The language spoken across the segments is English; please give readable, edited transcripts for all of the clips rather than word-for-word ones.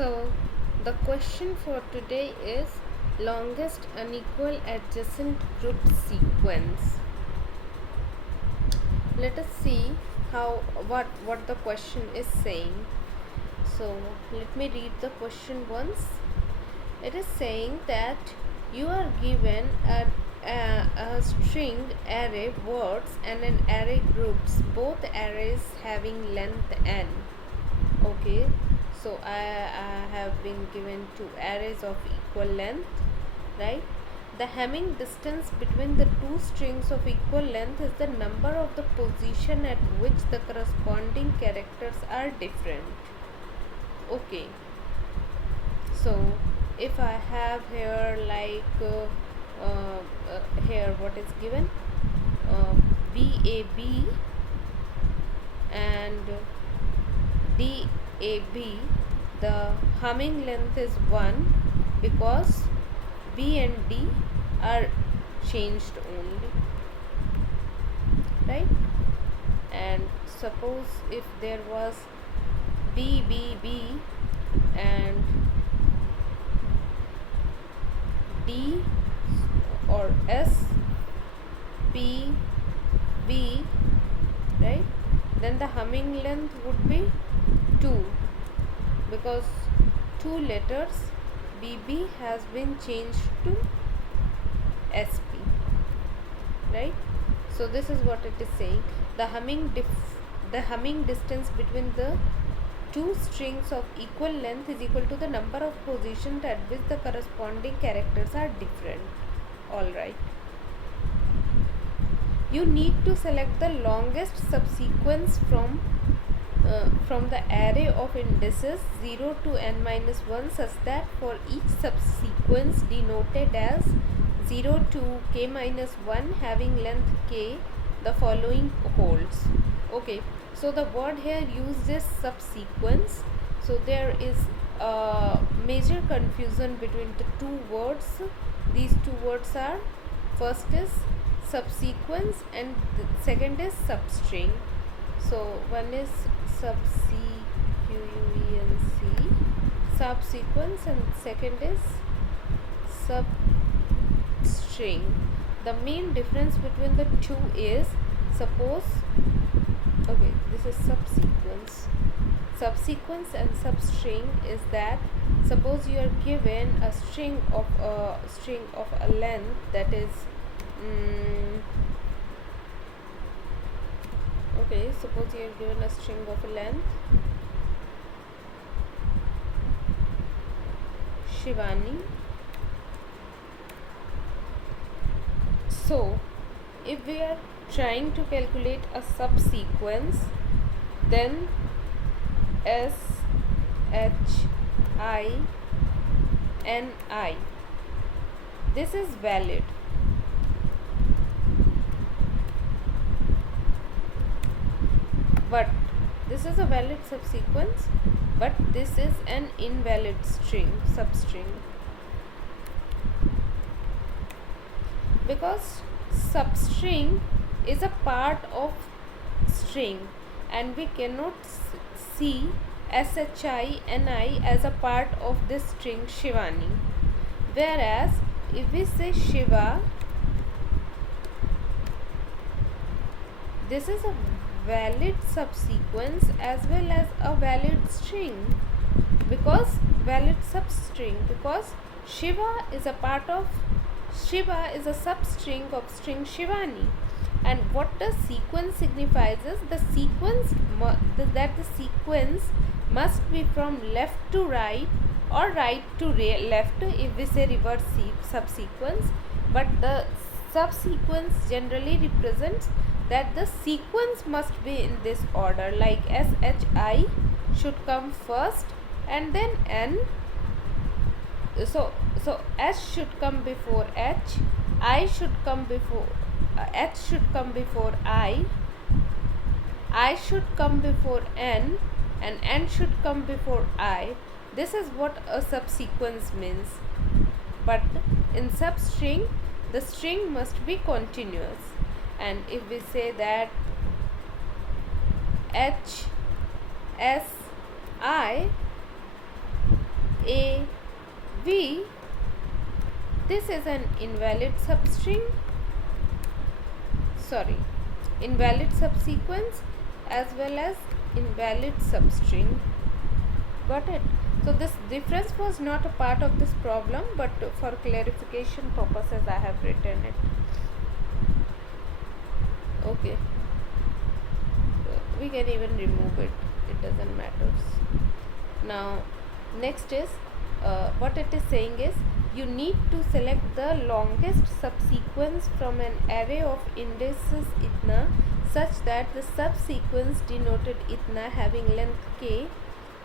So the question for today is longest unequal adjacent group sequence. Let us see what the question is saying. So let me read the question once. It is saying that you are given a string array words and an array groups, both arrays having length n. Okay, so I have been given two arrays of equal length, right? The Hamming distance between the two strings of equal length is the number of the position at which the corresponding characters are different. Okay, so if I have here here what is given, VAB and DAB, the Hamming length is 1 because B and D are changed only, right? And suppose if there was BBB and D or SPB, right, then the Hamming length would be 2 because two letters BB has been changed to SP, right? So this is what it is saying. The Hamming distance between the two strings of equal length is equal to the number of positions at which the corresponding characters are different. Alright. You need to select the longest subsequence from the array of indices 0 to n minus 1 such that for each subsequence denoted as 0 to k minus 1 having length k, the following holds. Okay, so the word here used is subsequence. So there is a major confusion between the two words. These two words are, first is subsequence and the second is substring. So one is subsequence and second is substring. The main difference between the two is, suppose, okay, this is subsequence and substring is that suppose you are given a string of a length that is okay, suppose you are given a string of a length Shivani. So if we are trying to calculate a subsequence, then SHINI, this is valid. But this is a valid subsequence, but this is an invalid substring, because substring is a part of string and we cannot see SHINI as a part of this string Shivani. Whereas if we say Shiva, this is a valid subsequence as well as a valid string, because valid substring, because Shiva is a substring of string Shivani. And what the sequence signifies is the sequence must be from left to right or right to left if we say reverse subsequence. But the subsequence generally represents that the sequence must be in this order, like SHI should come first and then N. So S should come before H, I should come before H should come before I should come before N, and N should come before I. This is what a subsequence means. But in substring, the string must be continuous. And if we say that H S I A V, this is an invalid substring, invalid subsequence as well as invalid substring. Got it? So this difference was not a part of this problem, but for clarification purposes I have written it. Okay, we can even remove it, it doesn't matter. Now next is what it is saying is, you need to select the longest subsequence from an array of indices itna such that the subsequence denoted itna having length k,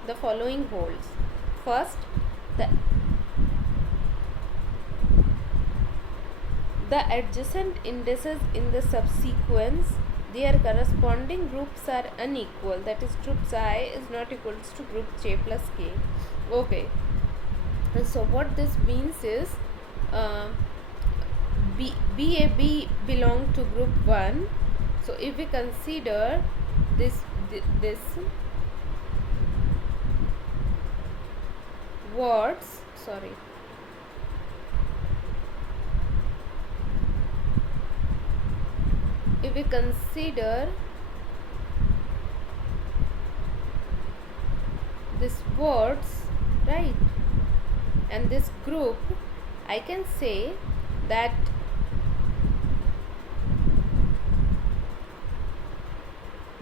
the following holds. First, the adjacent indices in the subsequence, their corresponding groups are unequal, that is groups I is not equals to group j plus k. Okay, so what this means is BAB belong to group 1. So if we consider this words, if we consider this words, right, and this group, I can say that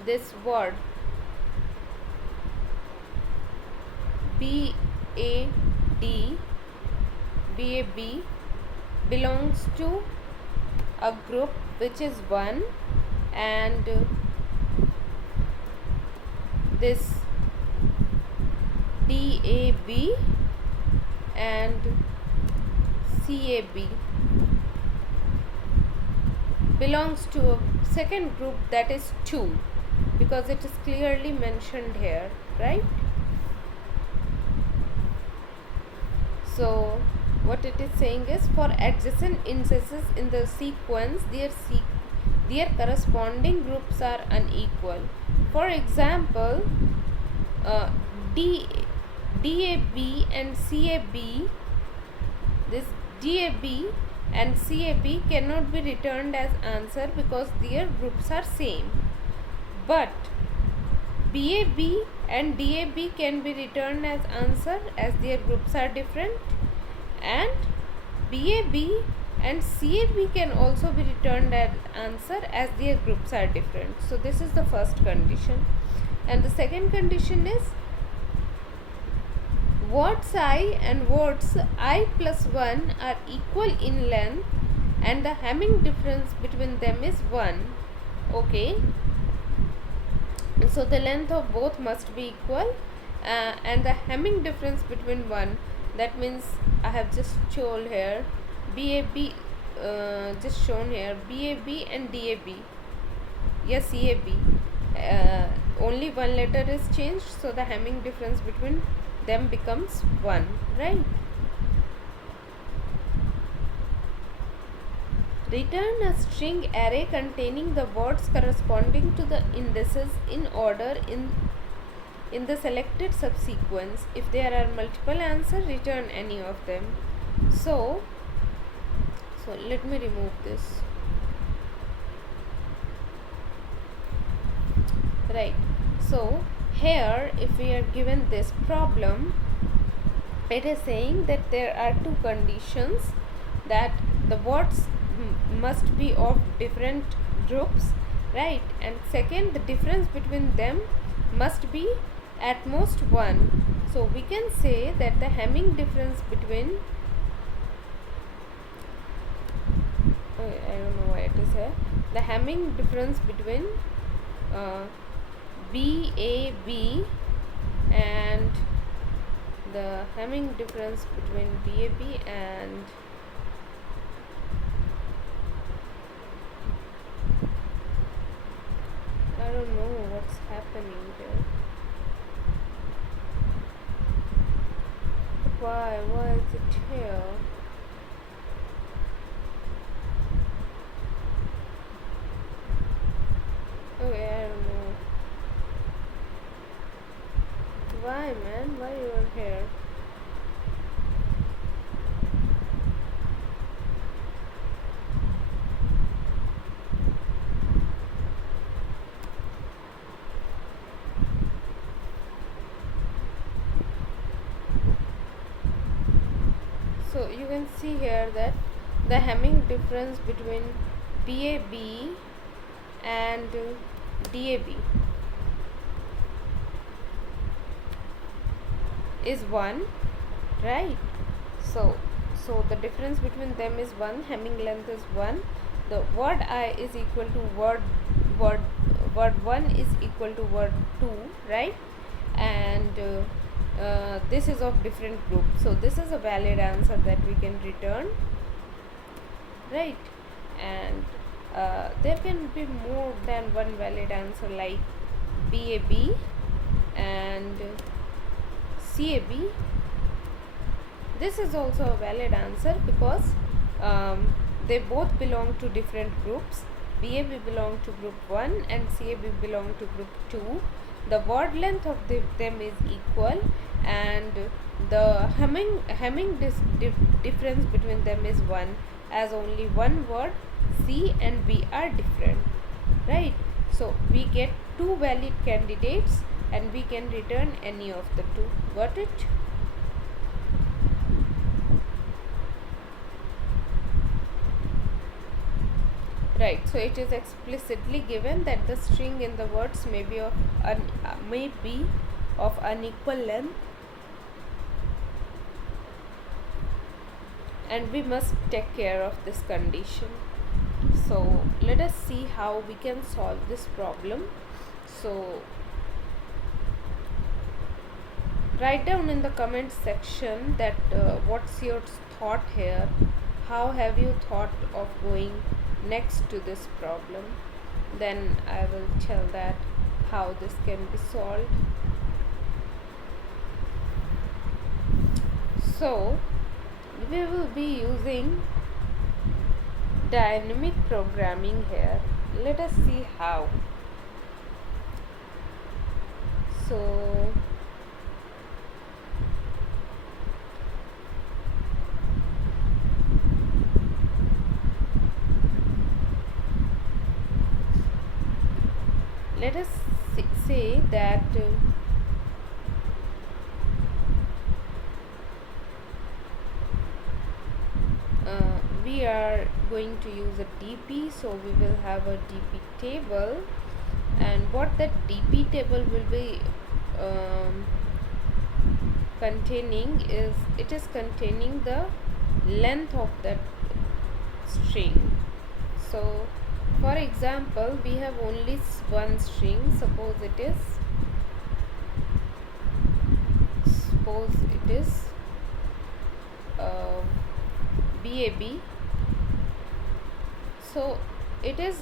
this word BAB belongs to a group which is 1, and this DAB and CAB belongs to a second group, that is 2, because it is clearly mentioned here, right? So what it is saying is, for adjacent indices in the sequence, their corresponding groups are unequal. For example, DAB and CAB, this DAB and CAB cannot be returned as answer because their groups are same, but BAB and DAB can be returned as answer as their groups are different, and BAB and CAB can also be returned as answer as their groups are different. So this is the first condition, and the second condition is, words I and words I plus 1 are equal in length and the Hamming difference between them is 1. Okay, so the length of both must be equal, and the Hamming difference between 1, that means I have just shown here BAB, just shown here BAB and DAB, yes, CAB, only one letter is changed, so the Hamming difference between them becomes 1, right? Return a string array containing the words corresponding to the indices in order in the selected subsequence. If there are multiple answers, return any of them. So let me remove this. Right, so here if we are given this problem, it is saying that there are two conditions, that the words must be of different groups, right, and second, the difference between them must be at most 1. So we can say that the Hamming difference between, I don't know why it is here, the Hamming difference between BAB and the Hamming difference between BAB and I don't know what's happening here. Why is it here? Okay, I don't know. Why, man? Why you are here? So you can see here that the Hamming difference between BAB and DAB is 1, right? So the difference between them is 1, Hamming length is 1, the word I is equal to word 1 is equal to word 2, right? And this is of different group, so this is a valid answer that we can return, right? And there can be more than one valid answer, like BAB and CAB. This is also a valid answer because they both belong to different groups. BAB belong to group 1 and CAB belong to group 2. The word length of them is equal, and the Hamming difference between them is 1, as only one word C and B are different, right? So we get two valid candidates and we can return any of the two. Got it? Right, so it is explicitly given that the string in the words may be of unequal length, and we must take care of this condition. So let us see how we can solve this problem. So write down in the comment section that what's your thought here, how have you thought of going next to this problem. Then I will tell that how this can be solved. So we will be using dynamic programming here. Let us see how. So let us say that we are going to use a DP, so we will have a DP table, and what that DP table will be containing is, it is containing the length of that string. So for example, we have only one string. Suppose it is BAB. So it is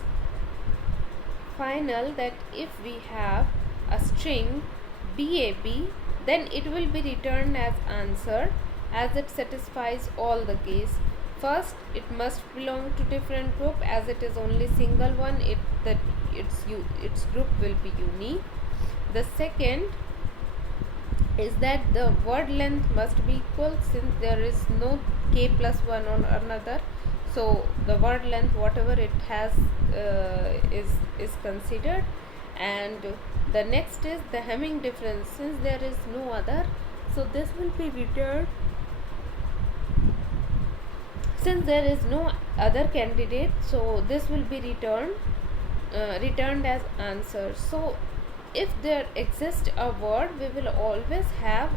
final that if we have a string BAB, then it will be returned as answer, as it satisfies all the case. First, it must belong to different group, as it is only single one, its group will be unique. The second is that the word length must be equal, since there is no k plus 1 on another, so the word length whatever it has is considered. And the next is the Hamming difference, since there is no other, so this will be returned. Since there is no other candidate, so this will be returned as answer. So if there exists a word, we will always have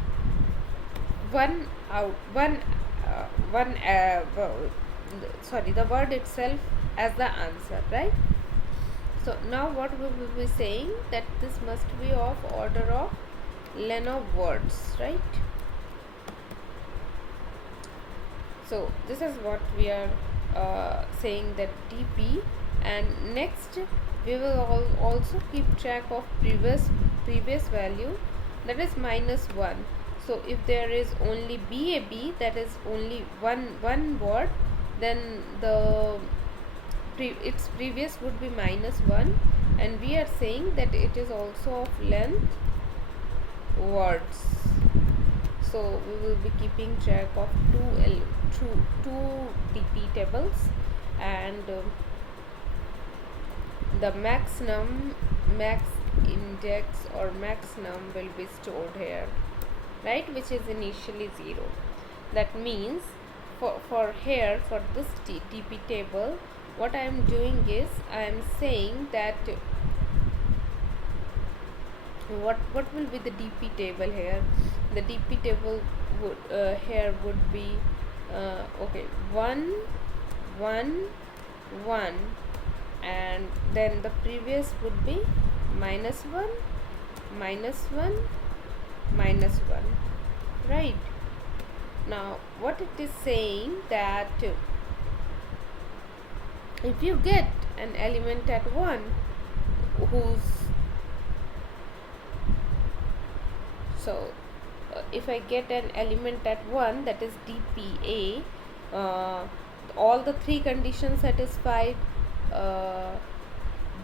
the word itself as the answer, right? So now what we will be saying, that this must be of order of len of words, right? So this is what we are saying, that DP. And next we will also keep track of previous value, that is -1. So if there is only BAB, that is only one word, then its previous would be -1, and we are saying that it is also of length words. So we will be keeping track of two DP tables, and the max index or max num will be stored here, right, which is initially 0. That means for here for this DP table, what I am doing is I am saying that what will be the DP table here. The DP table would here would be okay, 1 1 1, and then the previous would be -1 -1 -1, right? Now what it is saying that if you get an element at 1 whose if I get an element at 1, that is DPA, all the three conditions satisfied,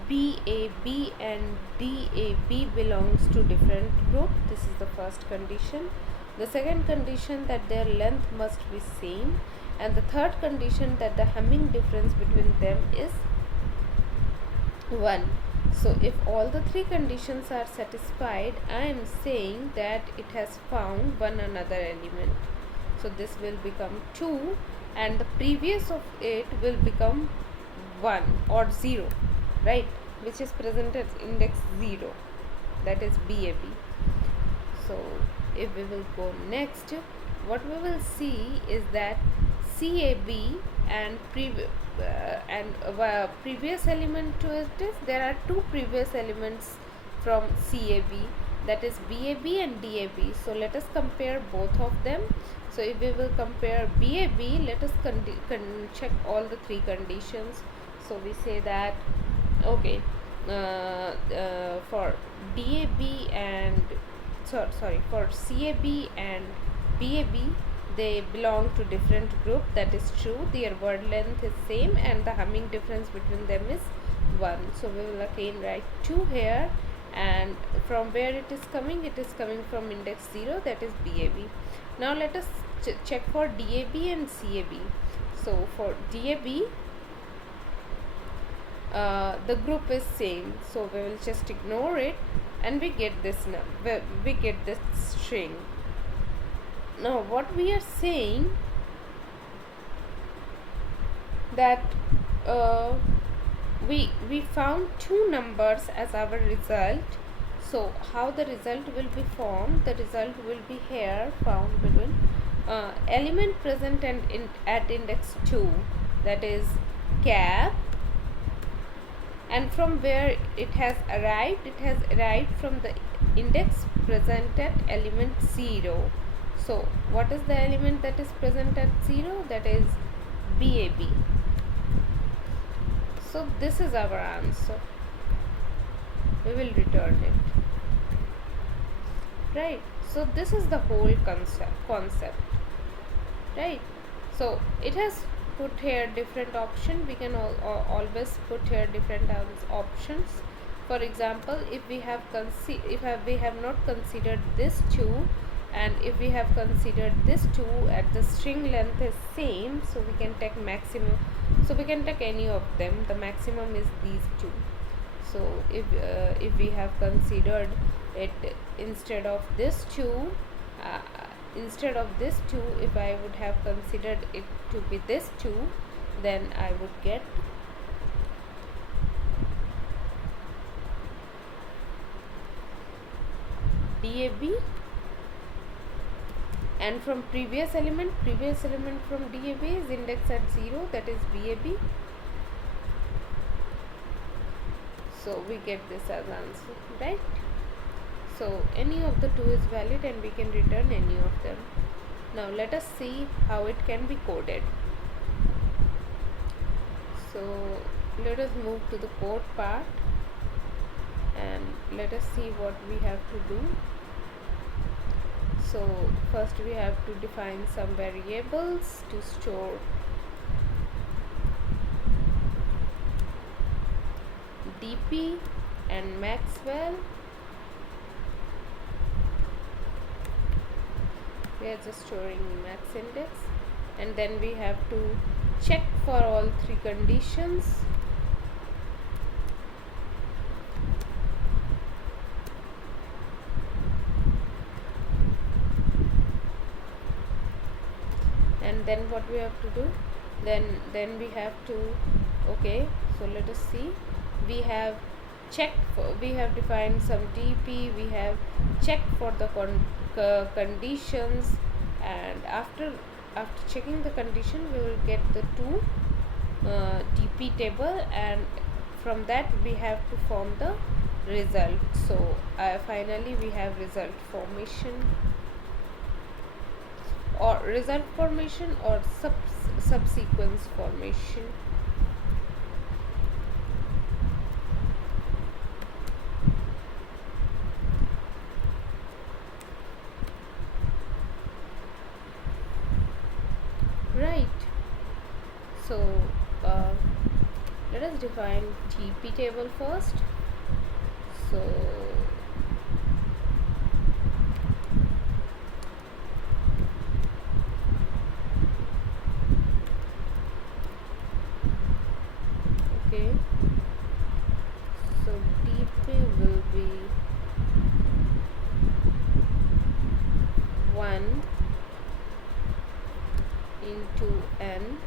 BAB and DAB belongs to different group. This is the first condition. The second condition that their length must be same, and the third condition that the Hamming difference between them is 1. So if all the three conditions are satisfied, I am saying that it has found one another element. So this will become 2, and the previous of it will become 1 or 0, right, which is present as index 0, that is BAB. So if we will go next, what we will see is that CAB and previous element to it is, there are two previous elements from CAB, that is BAB and DAB. So let us compare both of them. So if we will compare BAB, let us check all the three conditions. So we say that okay, for DAB and for CAB and BAB, they belong to different group. That is true. Their word length is same, and the Hamming difference between them is 1. So we will again write 2 here, and from where it is coming? It is coming from index 0, that is BAB. Now let us check for DAB and CAB. So for DAB, the group is same, so we will just ignore it, and we get this we get this string. Now what we are saying that we found two numbers as our result. So how the result will be formed? The result will be here found between element present and at index 2, that is cap, and from where it has arrived from the index present at element 0. So what is the element that is present at 0? That is BAB. So this is our answer. We will return it, right? So this is the whole concept, right? So it has put here different option. We can always put here different options. For example, if we have not considered this 2, and if we have considered this 2 at the string length is same, so we can take maximum. So we can take any of them. The maximum is these 2. So if we have considered it instead of this 2, if I would have considered it to be this 2, then I would get DAB, and from previous element from DAB is index at 0, that is BAB. So we get this as answer, right? So any of the 2 is valid, and we can return any of them. Now let us see how it can be coded. So let us move to the code part, and let us see what we have to do. So first we have to define some variables to store DP and Maxwell. We are just storing max index, and then we have to check for all 3 conditions. And and then what we have to do, then we have to, okay, so let us see. We have we have defined some dp, we have checked for the conditions, and after checking the condition we will get the two dp table, and from that we have to form the result. So finally we have result formation, or result formation, or subsequence formation. Right. So let us define TP table first. So okay, so TP will be 1 into n,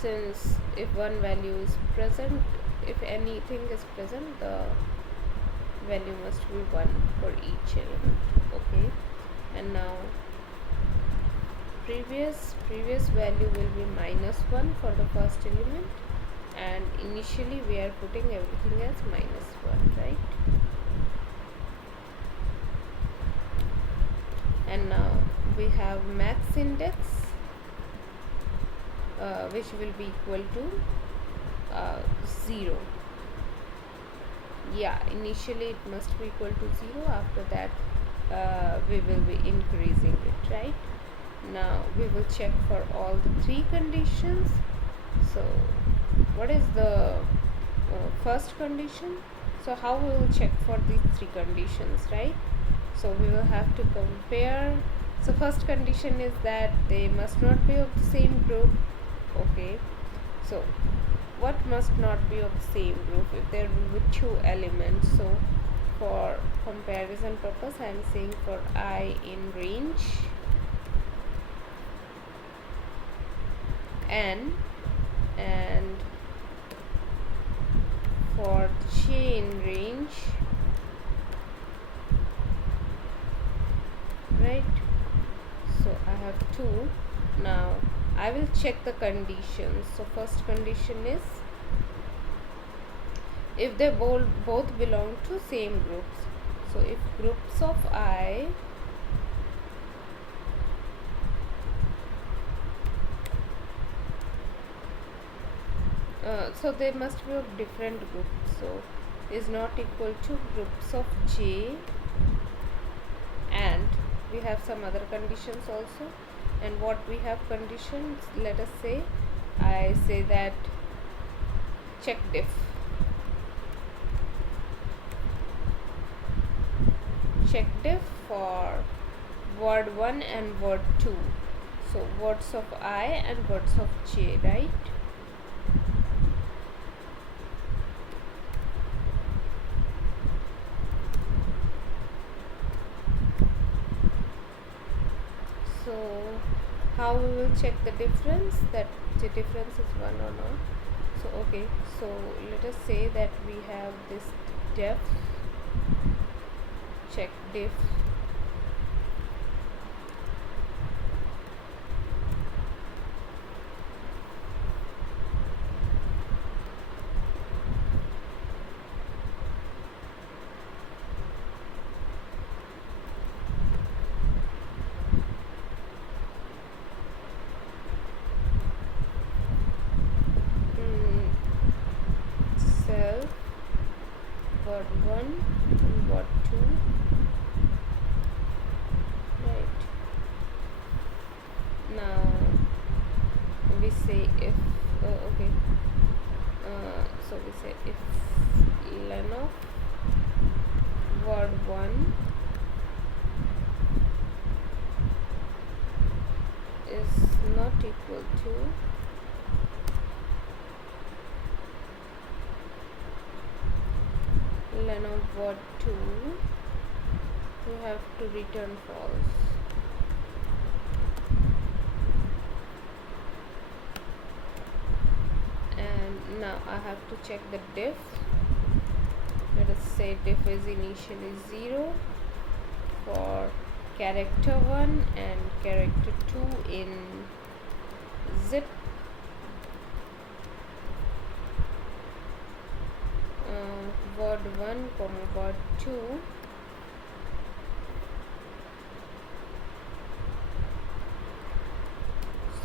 since if one value is present, if anything is present, the value must be 1 for each element. Okay, and now previous value will be -1 for the first element, and initially we are putting everything as -1, right? And now we have max index, which will be equal to 0. Yeah, initially it must be equal to 0, after that we will be increasing it, right? Now we will check for all the 3 conditions. So what is the first condition? So how we will check for these 3 conditions, right? So we will have to compare. So first condition is that they must not be of the same group. Okay, so what must not be of the same group? If there will be 2 elements, so for comparison purpose I am saying for I in range n, and for j in range, right? So I have 2. Now I will check the conditions. So first condition is if they both belong to same groups. So if groups of I so they must be of different groups, so is not equal to groups of j, and we have some other conditions also. And what we have conditions, let us say I say that check diff for word 1 and word 2, so words of I and words of j, right? So how we will check the difference, that the difference is 1 or not? So okay, so let us say that we have this def, check diff self word 1 and word 2, right? Now we say if okay, so we say if len of word 1 is not equal to len of word 2, we have to return false. now I have to check the diff. Let us say diff is initially 0 for character 1 and character 2 in zip. Word 1 comma word 2.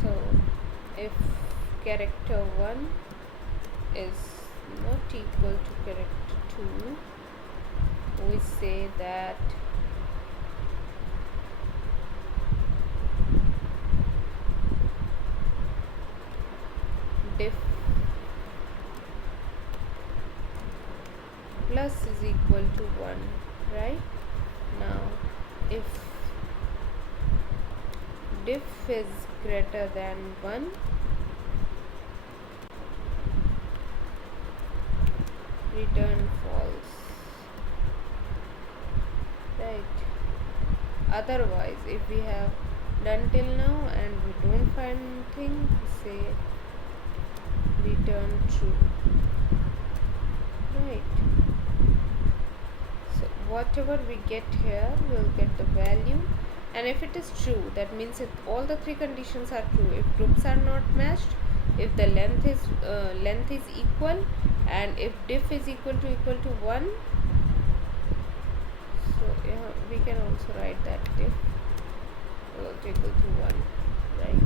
So if character 1 is not equal to character 2, we say that diff plus is equal to 1, right? Now if diff is greater than 1, return false, right? Otherwise, if we have done till now and we don't find anything, we say return true, right? So whatever we get here, we'll get the value, and if it is true, that means if all the three conditions are true, if groups are not matched, if the length is equal, and if diff is equal to 1, so yeah, we can also write that diff equal to 1, right?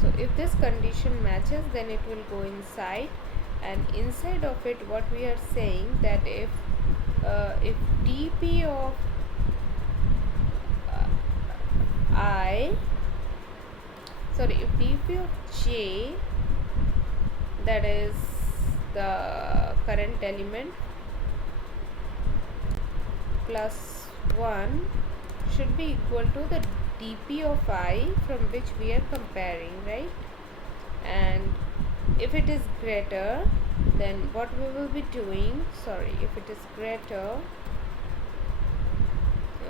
So if this condition matches, then it will go inside, and inside of it what we are saying that if dp of if dp of j, that is the current element, plus 1 should be equal to the dp of I from which we are comparing, right? And if it is greater, then what we will be doing, if it is greater,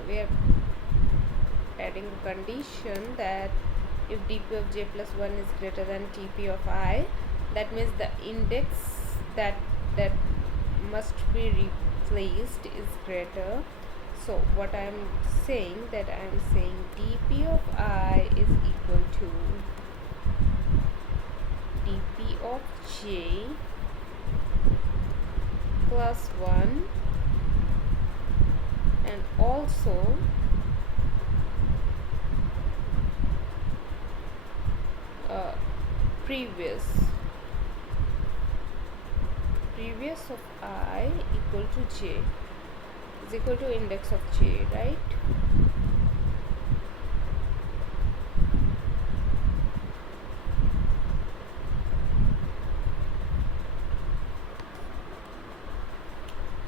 we are adding a condition that if dp of j plus 1 is greater than dp of I, that means the index that must be replaced is greater. So what I am saying, that I am saying dp of I is equal to dp of j plus 1, and also previous of I equal to j is equal to index of j, right?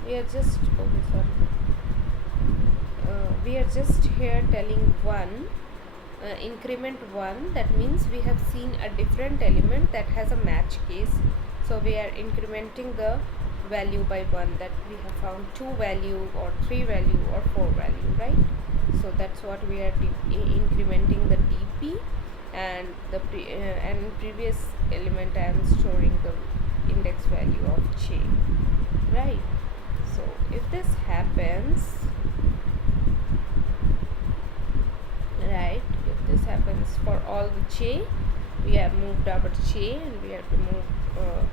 We are just we are just here telling 1, increment 1, that means we have seen a different element that has a match case, so we are incrementing the value by 1, that we have found 2 value or 3 value or 4 value, right? So that's what we are incrementing the dp, and the previous element I am storing the index value of j, right? So if this happens, right, if this happens for all the j, we have moved our j and we have removed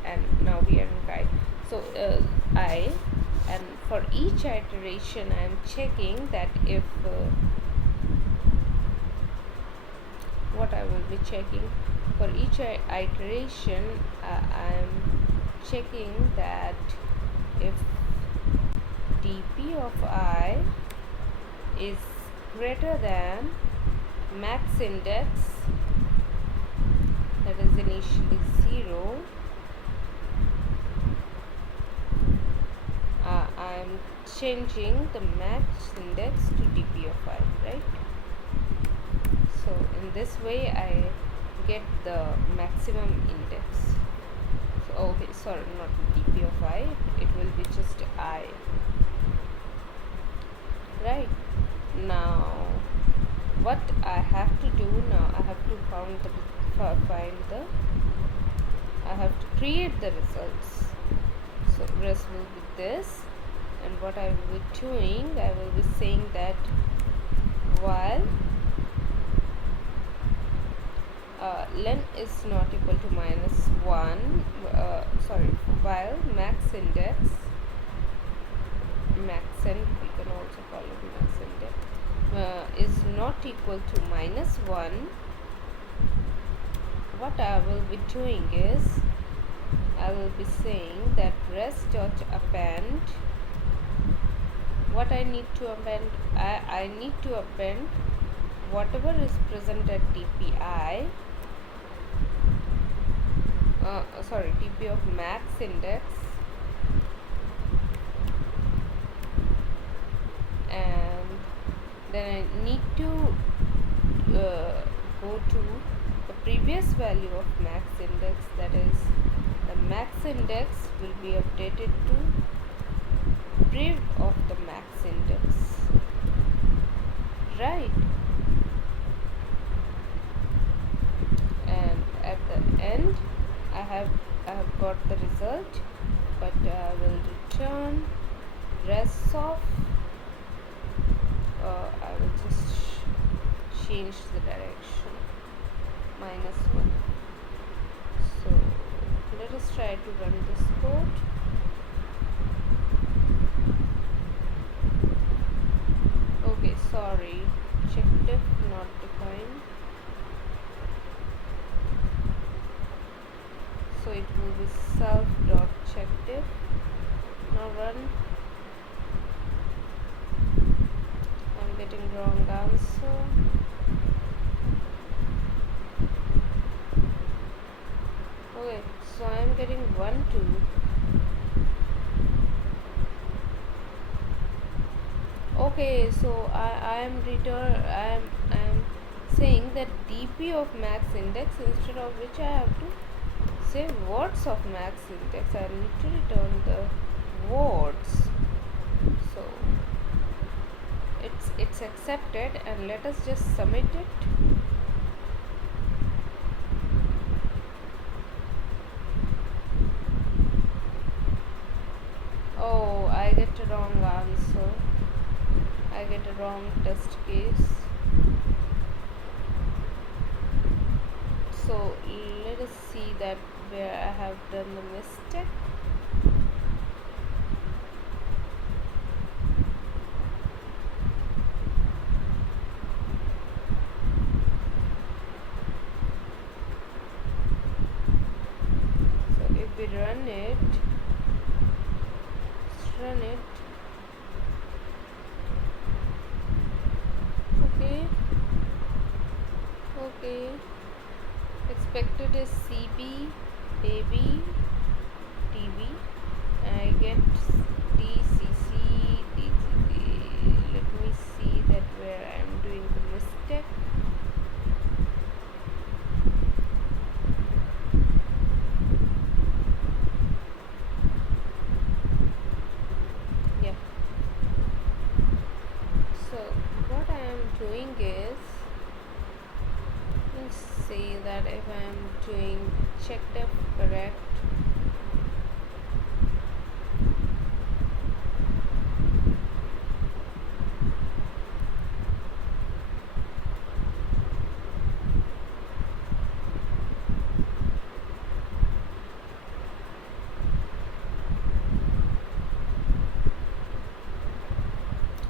and now we are in right. So I, and for each iteration I am checking that if what I will be checking for each iteration, I am checking that if dp of I is greater than max index, that is initially 0, I am changing the max index to dp of I, right? So in this way I get the maximum index. So okay, sorry, not dp of I, it will be just I, right? Now what I have to do now, I have to I have to create the results. So rest will be this, and what I will be doing, I will be saying that while len is not equal to minus 1, while max index, maxent, we can also call it max index, is not equal to minus 1, what I will be doing is, I will be saying that rest dot append, what I need to append, I need to append whatever is present at dpi, dp of max index, and then I need to go to the previous value of max index, that is the max index will be updated to priv of the max index, right? And at the end I have got the result, but I will return rest of I will just change the direction, minus 1. So let us try to run this code. Okay, sorry, check diff not defined, so it will be self dot check diff. Now run. I'm getting wrong answer. Okay, so I'm getting 1 2. Okay, so I am saying that dp of max index, instead of which I have to say words of max index, I need to return the words. So it's accepted, and let us just submit it. Oh, I get a wrong answer. I get a wrong test case. So let us see that where I have done the mistake. So if we run it, okay, expected is CB, AB, TV, and I get DCC, DCD. Let me see that where I am doing the mistake. Yeah. So what I am doing is, let's say that if I am doing check def correct,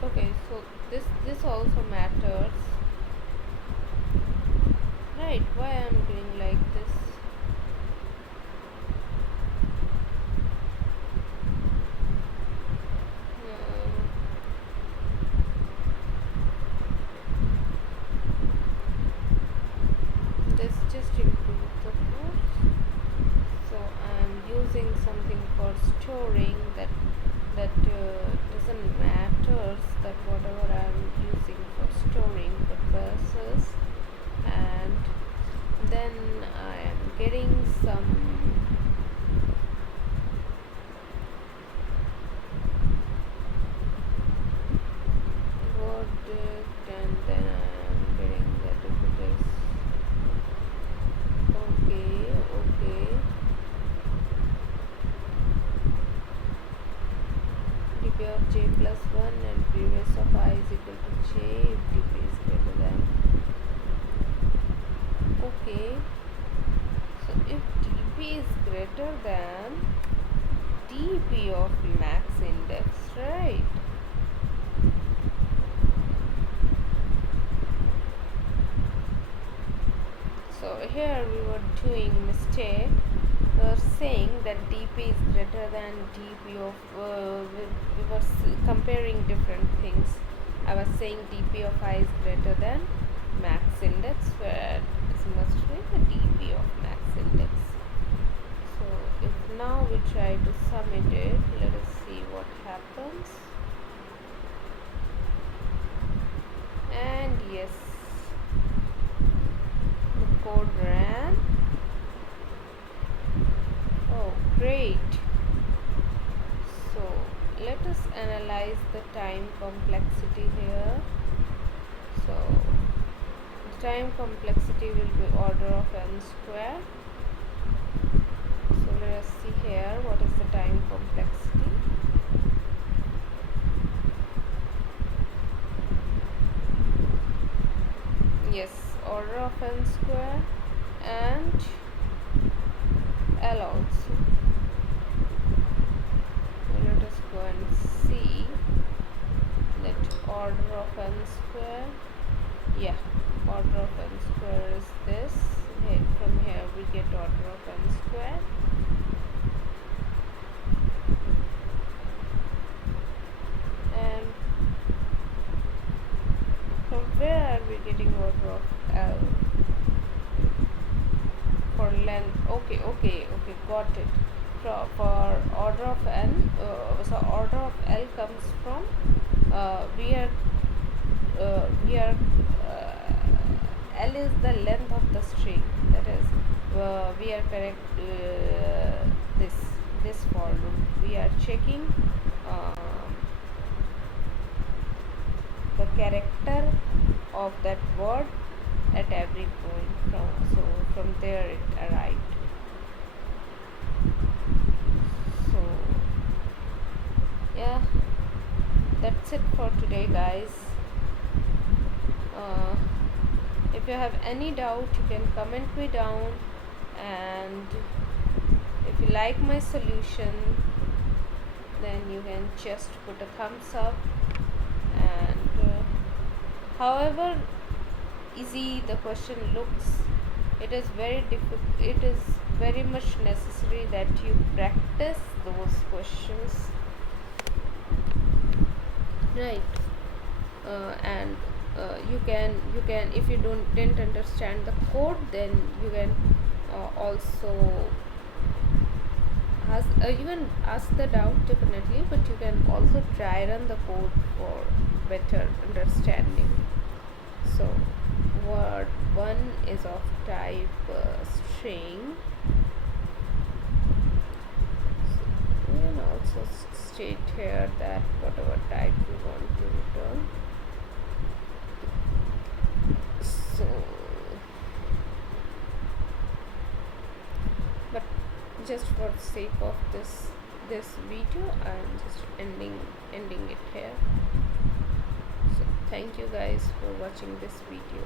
okay, so this also matters, right? Why I am doing like this? Let's just improve the course. So I am using something for storing that doesn't matter, that whatever I am using for storing the purposes, and then I am getting some verdict, and then I am getting that if it is okay. of j plus 1 and previous of I is equal to j if dp is greater than. Okay, so if dp is greater than dp of max index, right? So here we were doing mistake. We were saying that dp is greater than dp of we were comparing different things. I was saying dp of I is greater than max index, where this must be the dp of max index. So if now we try to submit it, let us see what happens. And yes, the code ran. Oh, great. So let us analyze the time complexity here. So the time complexity will be order of n square. So let us see here what is the time complexity. Yes, order of n square and L also. So let us go and see that order of n square. Yeah, order of n square is this. From here we get order of n square. And from where are we getting order of L? For length, okay, got it. For order of n, so order of L comes from we are L is the length of the string, that is we are correct this for loop. We are checking the character of that word at every point, from there it arrived. So yeah, that's it for today, guys. If you have any doubt, you can comment me down, and if you like my solution, then you can just put a thumbs up. And however easy the question looks, it is very difficult. It is very much necessary that you practice those questions, right? And you can if you didn't understand the code, then you can also you can ask the doubt definitely, but you can also try run the code for better understanding. So word 1 is of type string. So we can also state here that whatever type we want to return. So but just for the sake of this video, I am just ending it here. So thank you guys for watching this video.